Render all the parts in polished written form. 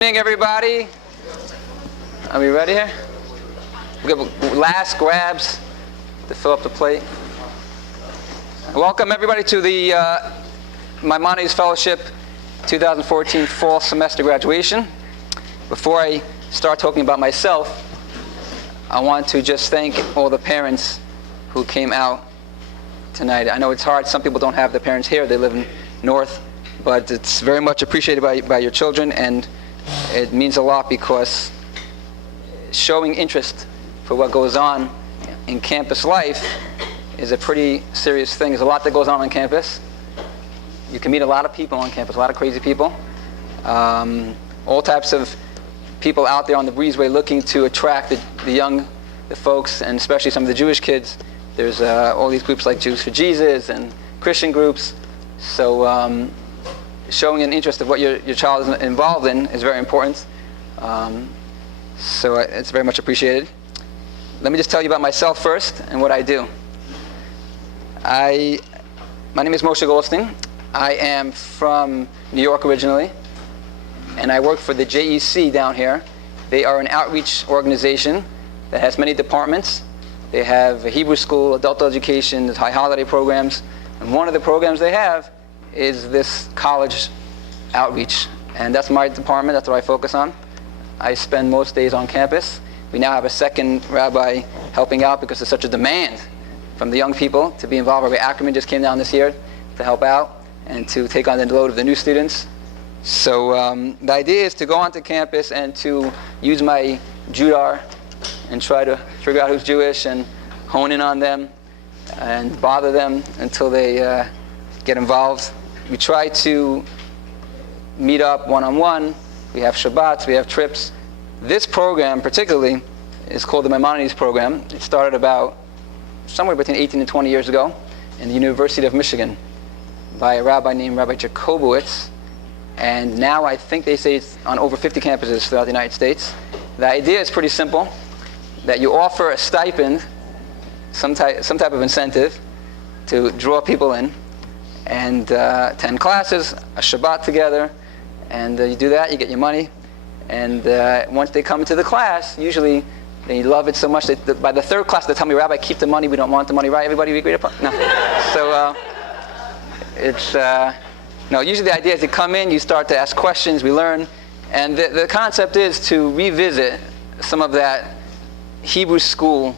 Good evening, everybody. Are we ready here? We have last grabs to fill up the plate. Welcome, everybody, to the Maimonides Fellowship 2014 fall semester graduation. Before I start talking about myself, I want to just thank all the parents who came out tonight. I know it's hard. Some people don't have their parents here. They live in North. But it's very much appreciated by your children, and it means a lot because showing interest for what goes on in campus life is a pretty serious thing. There's a lot that goes on campus. You can meet a lot of people on campus, a lot of crazy people. All types of people out there on the breezeway looking to attract the folks, and especially some of the Jewish kids. There's all these groups like Jews for Jesus and Christian groups. So showing an interest of what your child is involved in is very important. So it's very much appreciated. Let me just tell you about myself first and what I do. My name is Moshe Goldstein. I am from New York originally, and I work for the JEC down here. They are an outreach organization that has many departments. They have a Hebrew school, adult education, high holiday programs, and one of the programs they have is this college outreach, and that's my department. That's what I focus on. I spend most days on campus. We now have a second rabbi helping out because there's such a demand from the young people to be involved. Rabbi Ackerman just came down this year to help out and to take on the load of the new students. So the idea is to go onto campus and to use my Judar and try to figure out who's Jewish and hone in on them and bother them until they get involved. We try to meet up one-on-one. We have Shabbats, we have trips. This program particularly is called the Maimonides program. It started about somewhere between 18 and 20 years ago in the University of Michigan by a rabbi named Rabbi Jacobowitz. And now I think they say it's on over 50 campuses throughout the United States. The idea is pretty simple, that you offer a stipend, some type of incentive to draw people in, and 10 classes, a Shabbat together, and you do that, you get your money, and once they come into the class, usually they love it so much that by the third class they tell me, Rabbi, keep the money, we don't want the money, right? Everybody we agreed upon? No. So usually the idea is you come in, you start to ask questions, we learn, and the concept is to revisit some of that Hebrew school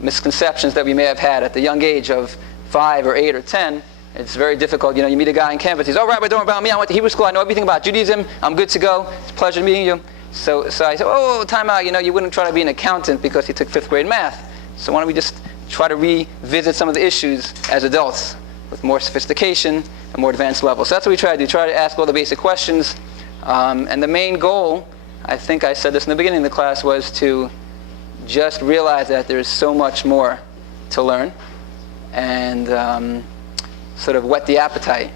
misconceptions that we may have had at the young age of 5 or 8 or 10. It's very difficult. You meet a guy on campus. He's, oh, Rabbi, don't worry about me. I went to Hebrew school. I know everything about Judaism. I'm good to go. It's a pleasure meeting you. So I said, oh, time out. You wouldn't try to be an accountant because you took 5th grade math. So why don't we just try to revisit some of the issues as adults with more sophistication and more advanced levels. So that's what we try to do. Try to ask all the basic questions. And the main goal, I think I said this in the beginning of the class, was to just realize that there is so much more to learn and sort of whet the appetite.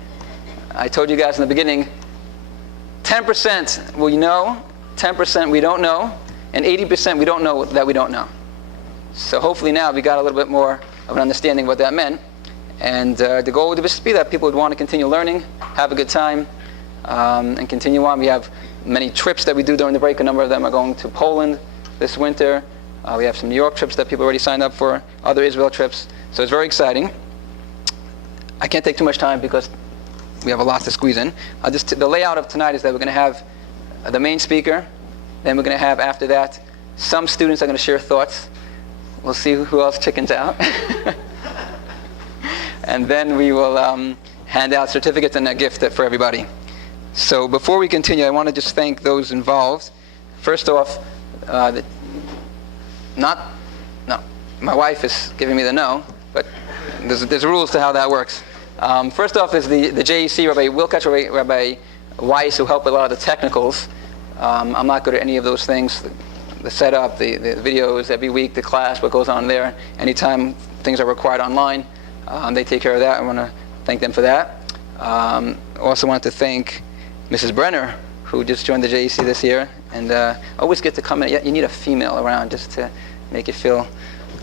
I told you guys in the beginning, 10% we know, 10% we don't know, and 80% we don't know that we don't know. So hopefully now we got a little bit more of an understanding of what that meant. And the goal would just be that people would want to continue learning, have a good time, and continue on. We have many trips that we do during the break. A number of them are going to Poland this winter. We have some New York trips that people already signed up for, other Israel trips. So it's very exciting. I can't take too much time because we have a lot to squeeze in. The layout of tonight is that we're going to have the main speaker. Then we're going to have, after that, some students are going to share thoughts. We'll see who else chickens out. And then we will hand out certificates and a gift for everybody. So before we continue, I want to just thank those involved. First off, my wife is giving me the no, but there's rules to how that works. First off is the JEC, Rabbi Wilkach, Rabbi Weiss, who help with a lot of the technicals. I'm not good at any of those things, the setup, the videos every week, the class, what goes on there. Anytime things are required online, they take care of that. I want to thank them for that. Also want to thank Mrs. Brenner, who just joined the JEC this year. And always get to come in. You need a female around just to make you feel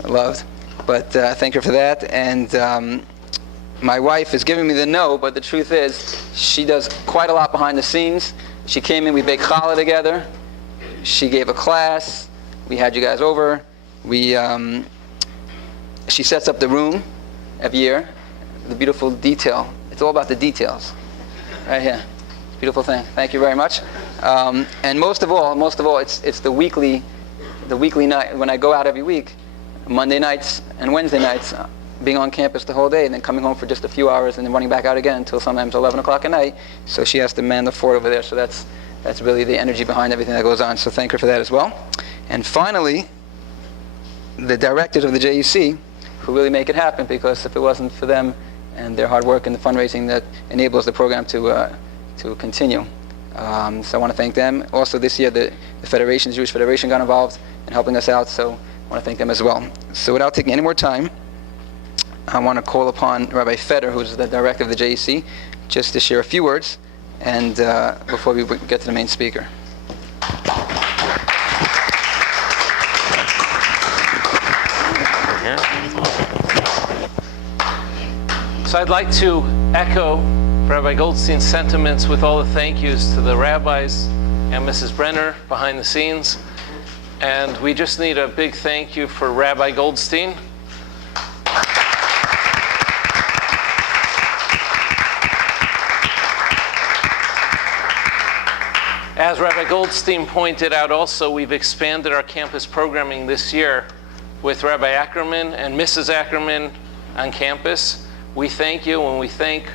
loved. But thank her for that. And my wife is giving me the no, but the truth is she does quite a lot behind the scenes She came in, we baked challah together. She gave a class. We had you guys over. She sets up the room every year. The beautiful detail. It's all about the details. Right here. Beautiful thing. Thank you very much. And most of all, it's the weekly night when I go out every week, Monday nights and Wednesday nights, being on campus the whole day and then coming home for just a few hours and then running back out again until sometimes 11 o'clock at night. So she has to man the fort over there. So that's really the energy behind everything that goes on. So thank her for that as well. And finally, the directors of the JEC, who really make it happen, because if it wasn't for them and their hard work and the fundraising that enables the program to continue. So I want to thank them. Also this year, the Federation, the Jewish Federation, got involved in helping us out, so I want to thank them as well. So without taking any more time, I want to call upon Rabbi Feder, who's the director of the JEC, just to share a few words, and before we get to the main speaker. So I'd like to echo Rabbi Goldstein's sentiments with all the thank yous to the rabbis and Mrs. Brenner behind the scenes. And we just need a big thank you for Rabbi Goldstein. As Rabbi Goldstein pointed out also, we've expanded our campus programming this year with Rabbi Ackerman and Mrs. Ackerman on campus. We thank you, and we thank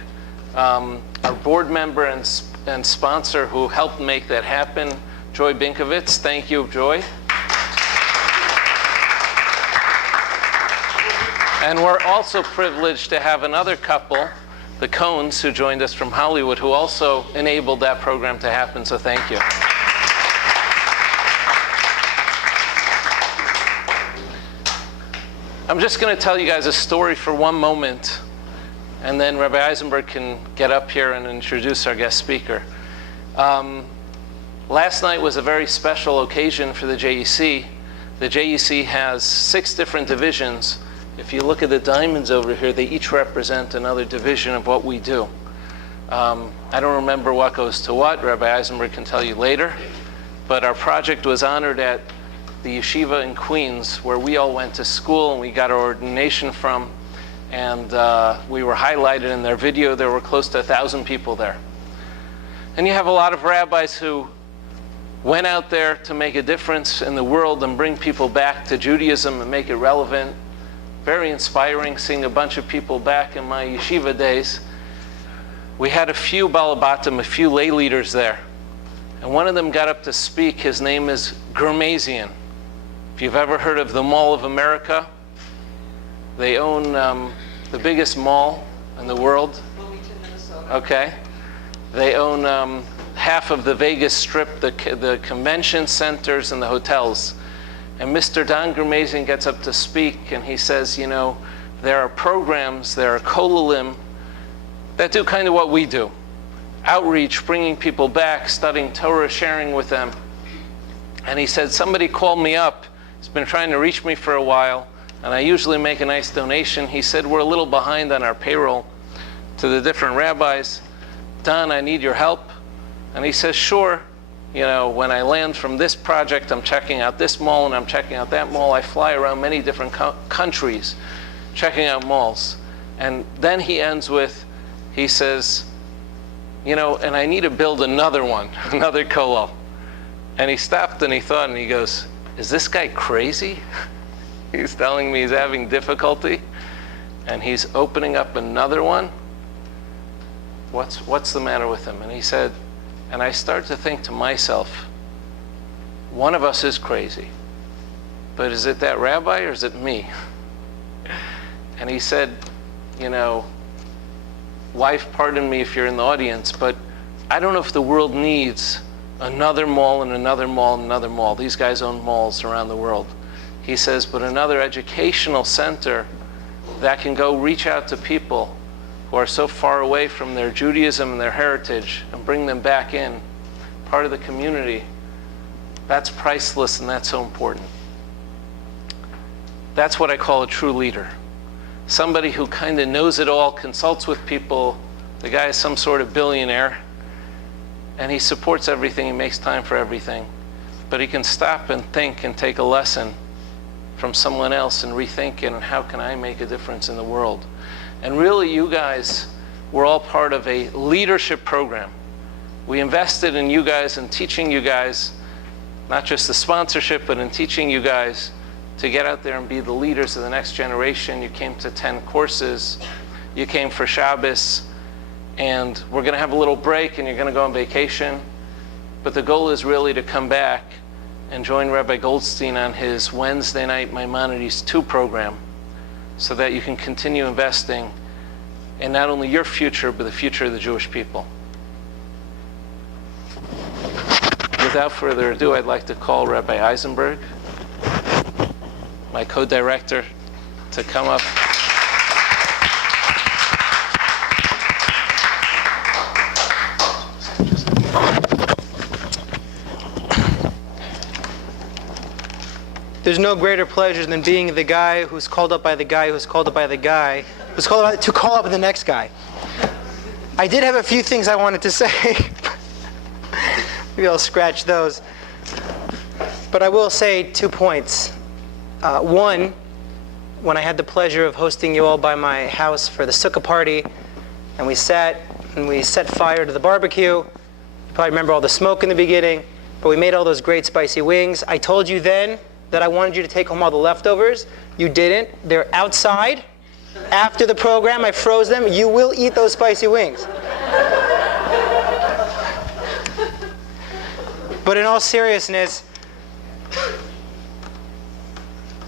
our board member and sponsor who helped make that happen, Joy Binkovitz. Thank you, Joy. And we're also privileged to have another couple, the Cohns, who joined us from Hollywood, who also enabled that program to happen, so thank you. I'm just going to tell you guys a story for one moment, and then Rabbi Eisenberg can get up here and introduce our guest speaker. Last night was a very special occasion for the JEC. The JEC has 6 different divisions. If you look at the diamonds over here, they each represent another division of what we do. I don't remember what goes to what. Rabbi Eisenberg can tell you later. But our project was honored at the yeshiva in Queens, where we all went to school and we got our ordination from. And we were highlighted in their video. There were close to 1,000 people there. And you have a lot of rabbis who went out there to make a difference in the world and bring people back to Judaism and make it relevant. Very inspiring, seeing a bunch of people back in my yeshiva days. We had a few balabatim, a few lay leaders there. And one of them got up to speak. His name is Gurmazian. If you've ever heard of the Mall of America, they own the biggest mall in the world. Bloomington, Minnesota. Okay. They own half of the Vegas Strip, the convention centers and the hotels. And Mr. Don Gurmazian gets up to speak, and he says, you know, there are programs, there are kolalim that do kind of what we do. Outreach, bringing people back, studying Torah, sharing with them. And he said, somebody called me up. He's been trying to reach me for a while, and I usually make a nice donation. He said, we're a little behind on our payroll to the different rabbis. Don, I need your help. And he says, sure. You know, when I land from this project, I'm checking out this mall and I'm checking out that mall. I fly around many different countries checking out malls. And then he ends with, he says, you know, and I need to build another one, another kollel. And he stopped and he thought and he goes, is this guy crazy? He's telling me he's having difficulty and he's opening up another one? What's the matter with him? And he said, and I started to think to myself, one of us is crazy, but is it that rabbi or is it me? And he said, you know, wife, pardon me if you're in the audience, but I don't know if the world needs another mall and another mall and another mall. These guys own malls around the world. He says, but another educational center that can go reach out to people who are so far away from their Judaism and their heritage and bring them back in, part of the community. That's priceless and that's so important. That's what I call a true leader. Somebody who kind of knows it all, consults with people. The guy is some sort of billionaire. and he supports everything, he makes time for everything. But he can stop and think and take a lesson from someone else and rethink it, and how can I make a difference in the world? And really, you guys were all part of a leadership program. We invested in you guys and teaching you guys, not just the sponsorship, but in teaching you guys to get out there and be the leaders of the next generation. You came to 10 courses. You came for Shabbos. And we're going to have a little break, and you're going to go on vacation. But the goal is really to come back and join Rabbi Goldstein on his Wednesday night Maimonides 2 program, so that you can continue investing in not only your future, but the future of the Jewish people. Without further ado, I'd like to call Rabbi Eisenberg, my co-director, to come up. There's no greater pleasure than being the guy who's called up by the guy who's called up by the guy who's called up to call up the next guy. I did have a few things I wanted to say. Maybe I'll scratch those. But I will say 2 points. One, when I had the pleasure of hosting you all by my house for the Sukkah party, and we sat and we set fire to the barbecue. You probably remember all the smoke in the beginning, but we made all those great spicy wings. I told you then that I wanted you to take home all the leftovers. You didn't. They're outside. After the program, I froze them. You will eat those spicy wings. But in all seriousness,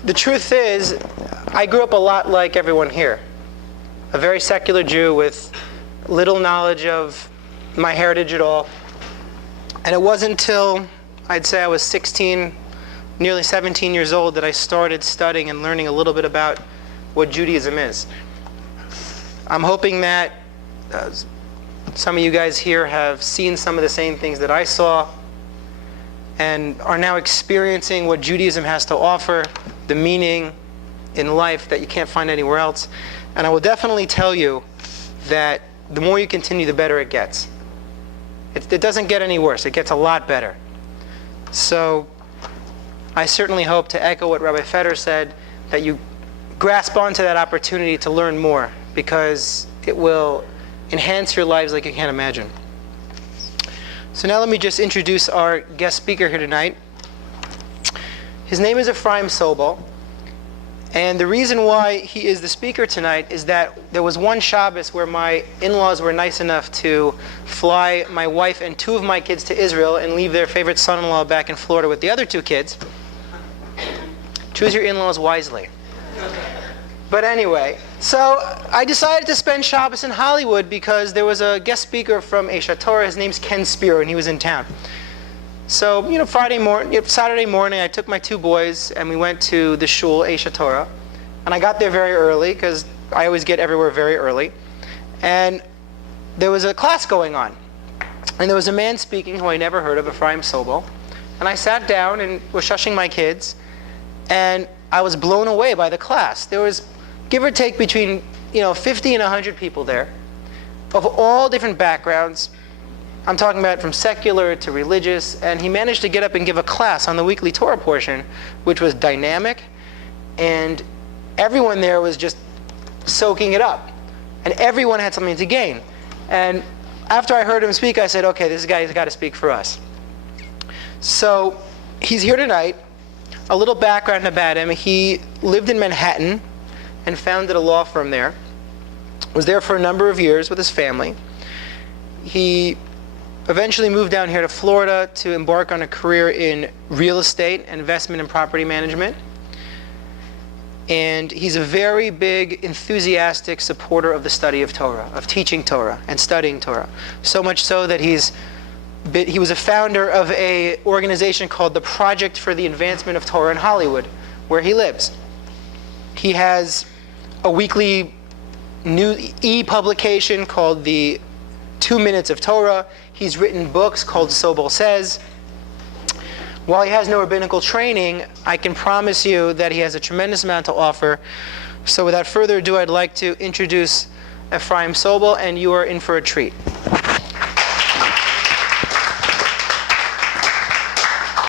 the truth is, I grew up a lot like everyone here. A very secular Jew with little knowledge of my heritage at all. And it wasn't until I'd say I was 16, nearly 17 years old, that I started studying and learning a little bit about what Judaism is. I'm hoping that some of you guys here have seen some of the same things that I saw and are now experiencing what Judaism has to offer, the meaning in life that you can't find anywhere else. And I will definitely tell you that the more you continue, the better it gets. It doesn't get any worse. It gets a lot better. So I certainly hope to echo what Rabbi Feder said, that you grasp onto that opportunity to learn more, because it will enhance your lives like you can't imagine. So now let me just introduce our guest speaker here tonight. His name is Ephraim Sobel. And the reason why he is the speaker tonight is that there was one Shabbos where my in-laws were nice enough to fly my wife and 2 of my kids to Israel and leave their favorite son-in-law back in Florida with the other 2 kids. Choose your in-laws wisely. But anyway, so I decided to spend Shabbos in Hollywood because there was a guest speaker from Eshat Torah. His name's Ken Spiro, and he was in town. So, Saturday morning, I took my 2 boys, and we went to the shul, Eshat Torah. And I got there very early, because I always get everywhere very early. And there was a class going on. And there was a man speaking who I never heard of, Ephraim Sobel. And I sat down and was shushing my kids. And I was blown away by the class. There was, give or take, between 50 and 100 people there, of all different backgrounds. I'm talking about from secular to religious, and he managed to get up and give a class on the weekly Torah portion, which was dynamic, and everyone there was just soaking it up, and everyone had something to gain. And after I heard him speak, I said, okay, this guy's got to speak for us. So he's here tonight. A little background about him: he lived in Manhattan and founded a law firm there. Was there for a number of years with his family. He eventually moved down here to Florida to embark on a career in real estate, investment, and property management. And he's a very big, enthusiastic supporter of the study of Torah, of teaching Torah and studying Torah. So much so that he was a founder of an organization called the Project for the Advancement of Torah in Hollywood, where he lives. He has a weekly new e-publication called the 2 Minutes of Torah. He's written books called Sobel Says. While he has no rabbinical training, I can promise you that he has a tremendous amount to offer. So without further ado, I'd like to introduce Ephraim Sobel, and you are in for a treat.